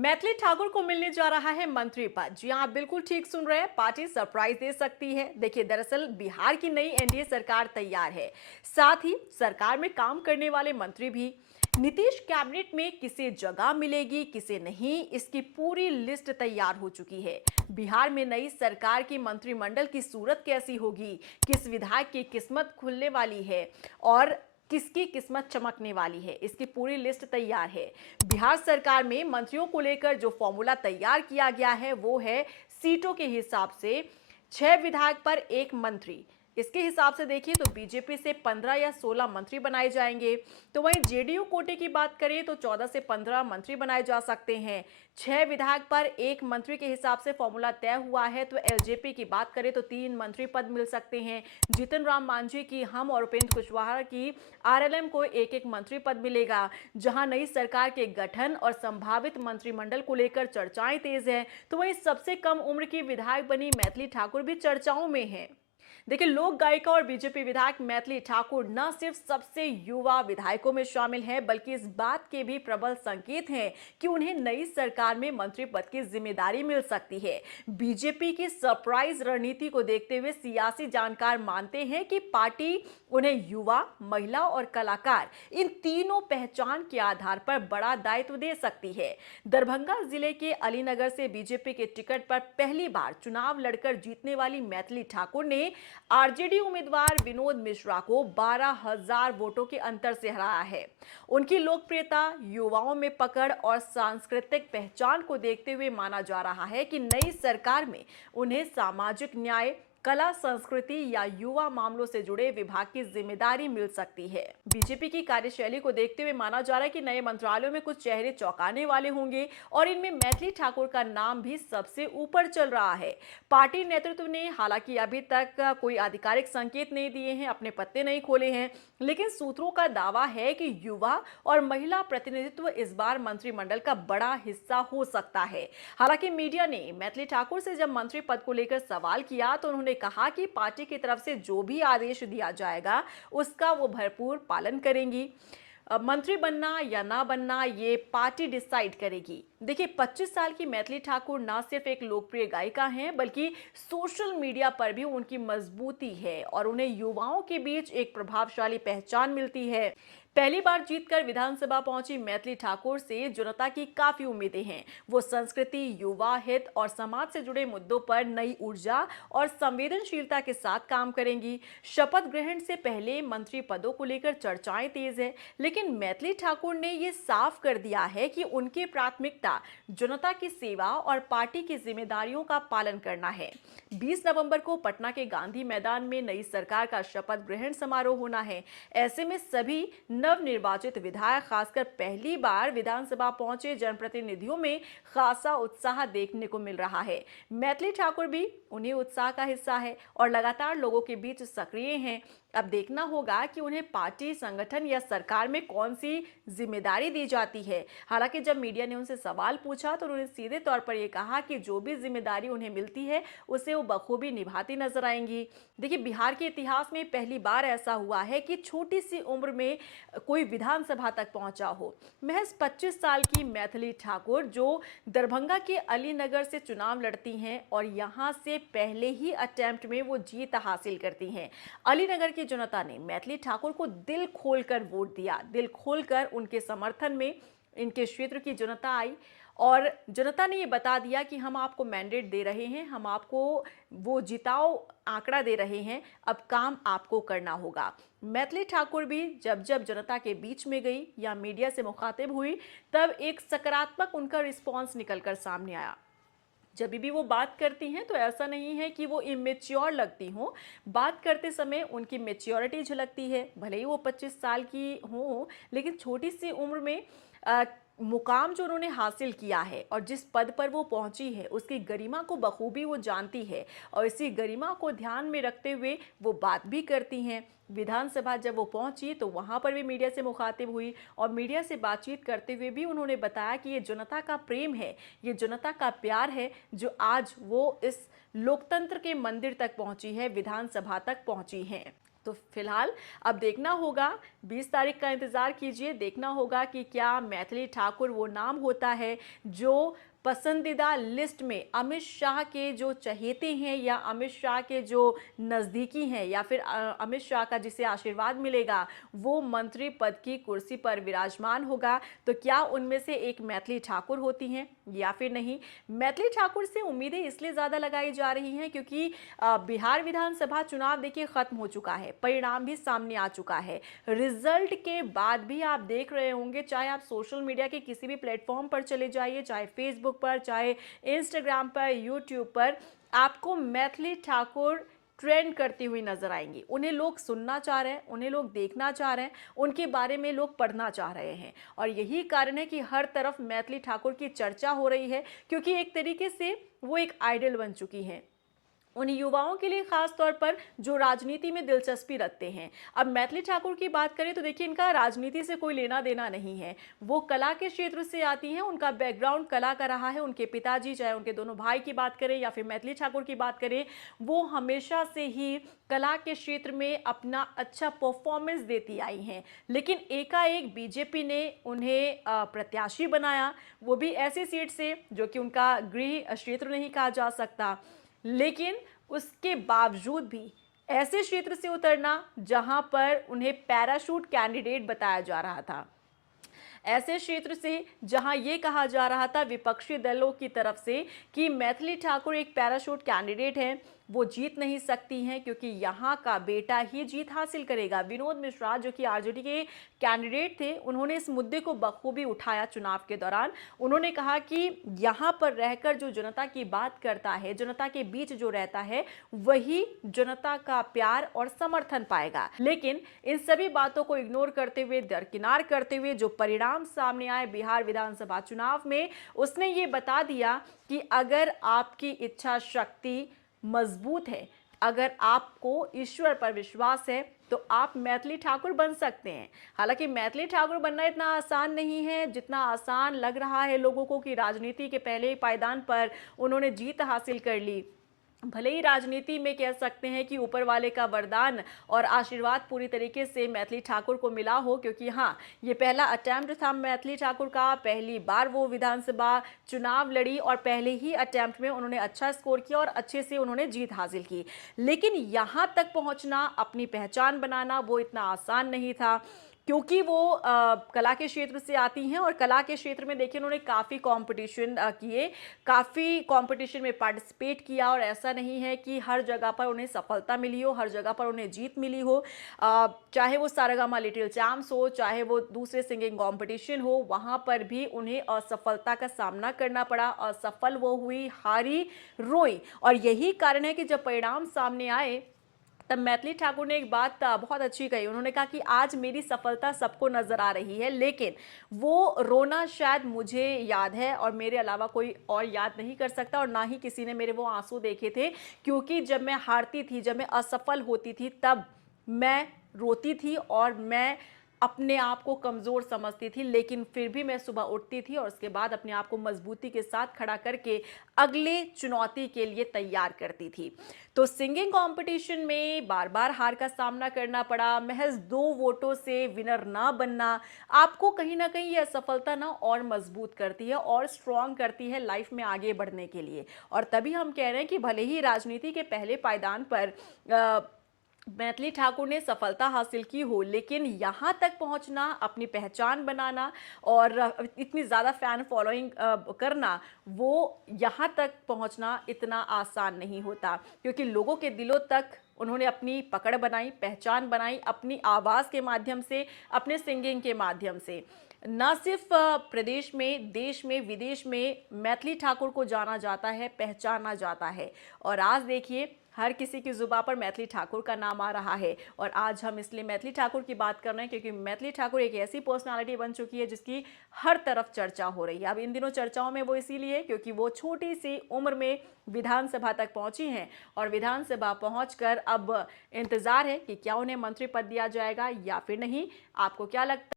मैथिली ठाकुर को मिलने जा रहा है मंत्री पद। जी हाँ, आप बिल्कुल ठीक सुन रहे हैं। पार्टी सरप्राइज दे सकती है। देखिए, दरअसल बिहार की नई एनडीए सरकार तैयार है। साथ ही सरकार में काम करने वाले मंत्री भी। नीतीश कैबिनेट में किसे जगह मिलेगी, किसे नहीं, इसकी पूरी लिस्ट तैयार हो चुकी है। बिहार में नई सरकार की मंत्रिमंडल की सूरत कैसी होगी, किस विधायक की किस्मत खुलने वाली है और किसकी किस्मत चमकने वाली है, इसकी पूरी लिस्ट तैयार है। बिहार सरकार में मंत्रियों को लेकर जो फॉर्मूला तैयार किया गया है वो है सीटों के हिसाब से 6 विधायक पर 1 मंत्री। इसके हिसाब से देखिए तो बीजेपी से 15 या 16 मंत्री बनाए जाएंगे। तो वहीं जेडीयू कोटे की बात करें तो 14 से 15 मंत्री बनाए जा सकते हैं। 6 विधायक पर 1 मंत्री के हिसाब से फॉर्मूला तय हुआ है। तो एलजेपी की बात करें तो 3 मंत्री पद मिल सकते हैं। जीतन राम मांझी की हम और उपेंद्र कुशवाहा की आरएलएम को एक एक मंत्री पद मिलेगा। जहां नई सरकार के गठन और संभावित मंत्रिमंडल को लेकर चर्चाएं तेज है, तो वहीं सबसे कम उम्र की विधायक बनी मैथिली ठाकुर भी चर्चाओं में है। देखिए, लोक गायिका और बीजेपी विधायक मैथिली ठाकुर न सिर्फ सबसे युवा विधायकों में शामिल हैं, बल्कि इस बात के भी प्रबल संकेत हैं कि उन्हें नई सरकार में मंत्री पद की जिम्मेदारी मिल सकती है। बीजेपी की सरप्राइज रणनीति को देखते हुए सियासी जानकार मानते हैं कि पार्टी उन्हें युवा, महिला और कलाकार, इन तीनों पहचान के आधार पर बड़ा दायित्व दे सकती है। दरभंगा जिले के अलीनगर से बीजेपी के टिकट पर पहली बार चुनाव लड़कर जीतने वाली मैथिली ठाकुर ने आरजेडी उम्मीदवार विनोद मिश्रा को 12,000 वोटों के अंतर से हराया है। उनकी लोकप्रियता, युवाओं में पकड़ और सांस्कृतिक पहचान को देखते हुए माना जा रहा है कि नई सरकार में उन्हें सामाजिक न्याय, कला, संस्कृति या युवा मामलों से जुड़े विभाग की जिम्मेदारी मिल सकती है। बीजेपी की कार्यशैली को देखते हुए माना जा रहा है कि नए मंत्रालयों में कुछ चेहरे चौंकाने वाले होंगे और इनमें मैथिली ठाकुर का नाम भी सबसे ऊपर चल रहा है। पार्टी नेतृत्व ने हालांकि अभी तक कोई आधिकारिक संकेत नहीं दिए हैं, अपने पत्ते नहीं खोले हैं, लेकिन सूत्रों का दावा है कि युवा और महिला प्रतिनिधित्व इस बार मंत्रिमंडल का बड़ा हिस्सा हो सकता है। हालांकि मीडिया ने मैथिली ठाकुर से जब मंत्री पद को लेकर सवाल किया तो उन्होंने कहा कि पार्टी की तरफ से जो भी आदेश दिया जाएगा उसका वो भरपूर पालन करेंगी। मंत्री बनना या ना बनना ये पार्टी डिसाइड करेगी। देखिए, 25 साल की मैथिली ठाकुर ना सिर्फ एक लोकप्रिय गायिका हैं, बल्कि सोशल मीडिया पर भी उनकी मजबूती है और उन्हें युवाओं के बीच एक प्रभावशाली पहचान मिलती है। पहली बार जीतकर विधानसभा पहुंची मैथिली ठाकुर से जनता की काफी उम्मीदें हैं। वो संस्कृति, युवा हित और समाज से जुड़े मुद्दों पर नई ऊर्जा और संवेदनशीलता के साथ काम करेंगी। शपथ ग्रहण से पहले मंत्री पदों को लेकर चर्चाएं तेज है, लेकिन मैथिली ठाकुर ने ये साफ कर दिया है कि उनकी प्राथमिकता जनता की सेवा और पार्टी की जिम्मेदारियों का पालन करना है। 20 नवंबर को पटना के गांधी मैदान में नई सरकार का शपथ ग्रहण समारोह होना है। ऐसे में सभी नवनिर्वाचित विधायक, खासकर पहली बार विधानसभा पहुंचे जनप्रतिनिधियों में खासा उत्साह देखने को मिल रहा है। मैथिली ठाकुर भी उन्हीं उत्साह का हिस्सा है और लगातार लोगों के बीच सक्रिय हैं। अब देखना होगा कि उन्हें पार्टी, संगठन या सरकार में कौन सी जिम्मेदारी दी जाती है। हालांकि जब मीडिया ने उनसे सवाल पूछा तो उन्होंने सीधे तौर पर यह कहा कि जो भी जिम्मेदारी उन्हें मिलती है उसे वो बखूबी निभाती नजर आएंगी। देखिए, बिहार के इतिहास में पहली बार ऐसा हुआ है कि छोटी सी उम्र में कोई विधानसभा तक पहुंचा हो। महज 25 साल की मैथिली ठाकुर जो दरभंगा के अलीनगर से चुनाव लड़ती हैं और यहां से पहले ही अटेम्प्ट में वो जीत हासिल करती हैं। अलीनगर की जनता ने मैथिली ठाकुर को दिल खोलकर वोट दिया। दिल खोलकर उनके समर्थन में इनके क्षेत्र की जनता आई और जनता ने ये बता दिया कि हम आपको मैंडेट दे रहे हैं, हम आपको वो जिताओ आंकड़ा दे रहे हैं, अब काम आपको करना होगा। मैथिली ठाकुर भी जब जब जनता के बीच में गई या मीडिया से मुखातिब हुई, तब एक सकारात्मक उनका रिस्पॉन्स निकलकर सामने आया। जब भी वो बात करती हैं तो ऐसा नहीं है कि वो इमेच्योर लगती हों। बात करते समय उनकी मेच्योरिटी झलकती है। भले ही वो 25 साल की हों, लेकिन छोटी सी उम्र में मुकाम जो उन्होंने हासिल किया है और जिस पद पर वो पहुंची है उसकी गरिमा को बखूबी वो जानती है और इसी गरिमा को ध्यान में रखते हुए वो बात भी करती हैं। विधानसभा जब वो पहुंची तो वहां पर भी मीडिया से मुखातिब हुई और मीडिया से बातचीत करते हुए भी उन्होंने बताया कि ये जनता का प्रेम है, ये जनता का प्यार है जो आज वो इस लोकतंत्र के मंदिर तक पहुंची है, विधानसभा तक पहुंची है। तो फिलहाल अब देखना होगा, 20 तारीख का इंतज़ार कीजिए, देखना होगा कि क्या मैथिली ठाकुर वो नाम होता है जो पसंदीदा लिस्ट में अमित शाह के जो चहेते हैं या अमित शाह के जो नज़दीकी हैं या फिर अमित शाह का जिसे आशीर्वाद मिलेगा वो मंत्री पद की कुर्सी पर विराजमान होगा। तो क्या उनमें से एक मैथिली ठाकुर होती हैं या फिर नहीं? मैथिली ठाकुर से उम्मीदें इसलिए ज़्यादा लगाई जा रही हैं क्योंकि बिहार विधानसभा चुनाव देखिए खत्म हो चुका है, परिणाम भी सामने आ चुका है। रिजल्ट के बाद भी आप देख रहे होंगे, चाहे आप सोशल मीडिया के किसी भी प्लेटफॉर्म पर चले जाइए, चाहे फेसबुक पर, चाहे इंस्टाग्राम पर, यूट्यूब पर, आपको मैथिली ठाकुर ट्रेंड करती हुई नजर आएंगी। उन्हें लोग सुनना चाह रहे हैं, उन्हें लोग देखना चाह रहे हैं, उनके बारे में लोग पढ़ना चाह रहे हैं। और यही कारण है कि हर तरफ मैथिली ठाकुर की चर्चा हो रही है क्योंकि एक तरीके से वो एक आइडल बन चुकी हैं उन युवाओं के लिए, खास तौर पर जो राजनीति में दिलचस्पी रखते हैं। अब मैथिली ठाकुर की बात करें तो देखिए इनका राजनीति से कोई लेना देना नहीं है, वो कला के क्षेत्र से आती हैं, उनका बैकग्राउंड कला का रहा है। उनके पिताजी, चाहे उनके दोनों भाई की बात करें या फिर मैथिली ठाकुर की बात करें, वो हमेशा से ही कला के क्षेत्र में अपना अच्छा परफॉर्मेंस देती आई हैं। लेकिन एकाएक बीजेपी ने उन्हें प्रत्याशी बनाया, वो भी ऐसी सीट से जो कि उनका गृह क्षेत्र नहीं कहा जा सकता। लेकिन उसके बावजूद भी ऐसे क्षेत्र से उतरना जहां पर उन्हें पैराशूट कैंडिडेट बताया जा रहा था, ऐसे क्षेत्र से जहां ये कहा जा रहा था विपक्षी दलों की तरफ से कि मैथिली ठाकुर एक पैराशूट कैंडिडेट है, वो जीत नहीं सकती हैं क्योंकि यहाँ का बेटा ही जीत हासिल करेगा। विनोद मिश्रा जो कि आरजेडी के कैंडिडेट थे, उन्होंने इस मुद्दे को बखूबी उठाया चुनाव के दौरान। उन्होंने कहा कि यहाँ पर रहकर जो जनता की बात करता है, जनता के बीच जो रहता है, वही जनता का प्यार और समर्थन पाएगा। लेकिन इन सभी बातों को इग्नोर करते हुए, दरकिनार करते हुए जो परिणाम सामने आए बिहार विधानसभा चुनाव में, उसने ये बता दिया कि अगर आपकी इच्छा शक्ति मजबूत है, अगर आपको ईश्वर पर विश्वास है, तो आप मैथिली ठाकुर बन सकते हैं। हालांकि मैथिली ठाकुर बनना इतना आसान नहीं है जितना आसान लग रहा है लोगों को कि राजनीति के पहले ही पायदान पर उन्होंने जीत हासिल कर ली। भले ही राजनीति में कह सकते हैं कि ऊपर वाले का वरदान और आशीर्वाद पूरी तरीके से मैथिली ठाकुर को मिला हो, क्योंकि हाँ, ये पहला अटेम्प्ट था मैथिली ठाकुर का, पहली बार वो विधानसभा चुनाव लड़ी और पहले ही अटेम्प्ट में उन्होंने अच्छा स्कोर किया और अच्छे से उन्होंने जीत हासिल की। लेकिन यहाँ तक पहुँचना, अपनी पहचान बनाना, वो इतना आसान नहीं था क्योंकि वो कला के क्षेत्र से आती हैं और कला के क्षेत्र में देखिए उन्होंने काफ़ी कंपटीशन किए, काफ़ी कंपटीशन में पार्टिसिपेट किया और ऐसा नहीं है कि हर जगह पर उन्हें सफलता मिली हो, हर जगह पर उन्हें जीत मिली हो। चाहे वो सारेगामा लिटिल चैम्प्स हो, चाहे वो दूसरे सिंगिंग कंपटीशन हो, वहाँ पर भी उन्हें असफलता का सामना करना पड़ा, असफल वो हुई, हारी, रोई। और यही कारण है कि जब परिणाम सामने आए तब मैथिली ठाकुर ने एक बात बहुत अच्छी कही। उन्होंने कहा कि आज मेरी सफलता सबको नजर आ रही है, लेकिन वो रोना शायद मुझे याद है और मेरे अलावा कोई और याद नहीं कर सकता, और ना ही किसी ने मेरे वो आंसू देखे थे। क्योंकि जब मैं हारती थी, जब मैं असफल होती थी, तब मैं रोती थी और मैं अपने आप को कमज़ोर समझती थी, लेकिन फिर भी मैं सुबह उठती थी और उसके बाद अपने आप को मजबूती के साथ खड़ा करके अगले चुनौती के लिए तैयार करती थी। तो सिंगिंग कंपटीशन में बार बार हार का सामना करना पड़ा, महज 2 वोटों से विनर ना बनना आपको कहीं ना कहीं यह असफलता ना और मजबूत करती है और स्ट्रांग करती है लाइफ में आगे बढ़ने के लिए। और तभी हम कह रहे हैं कि भले ही राजनीति के पहले पायदान पर मैथिली ठाकुर ने सफलता हासिल की हो, लेकिन यहाँ तक पहुँचना, अपनी पहचान बनाना और इतनी ज़्यादा फ़ैन फॉलोइंग करना, वो यहाँ तक पहुँचना इतना आसान नहीं होता। क्योंकि लोगों के दिलों तक उन्होंने अपनी पकड़ बनाई, पहचान बनाई, अपनी आवाज़ के माध्यम से, अपने सिंगिंग के माध्यम से। न सिर्फ प्रदेश में, देश में, विदेश में मैथिली ठाकुर को जाना जाता है, पहचाना जाता है। और आज देखिए हर किसी की जुबान पर मैथिली ठाकुर का नाम आ रहा है। और आज हम इसलिए मैथिली ठाकुर की बात कर रहे हैं क्योंकि मैथिली ठाकुर एक ऐसी पर्सनालिटी बन चुकी है जिसकी हर तरफ चर्चा हो रही है। अब इन दिनों चर्चाओं में वो इसीलिए क्योंकि वो छोटी सी उम्र में विधानसभा तक पहुंची हैं और विधानसभा पहुंचकर अब इंतजार है कि क्या उन्हें मंत्री पद दिया जाएगा या फिर नहीं। आपको क्या लगता है?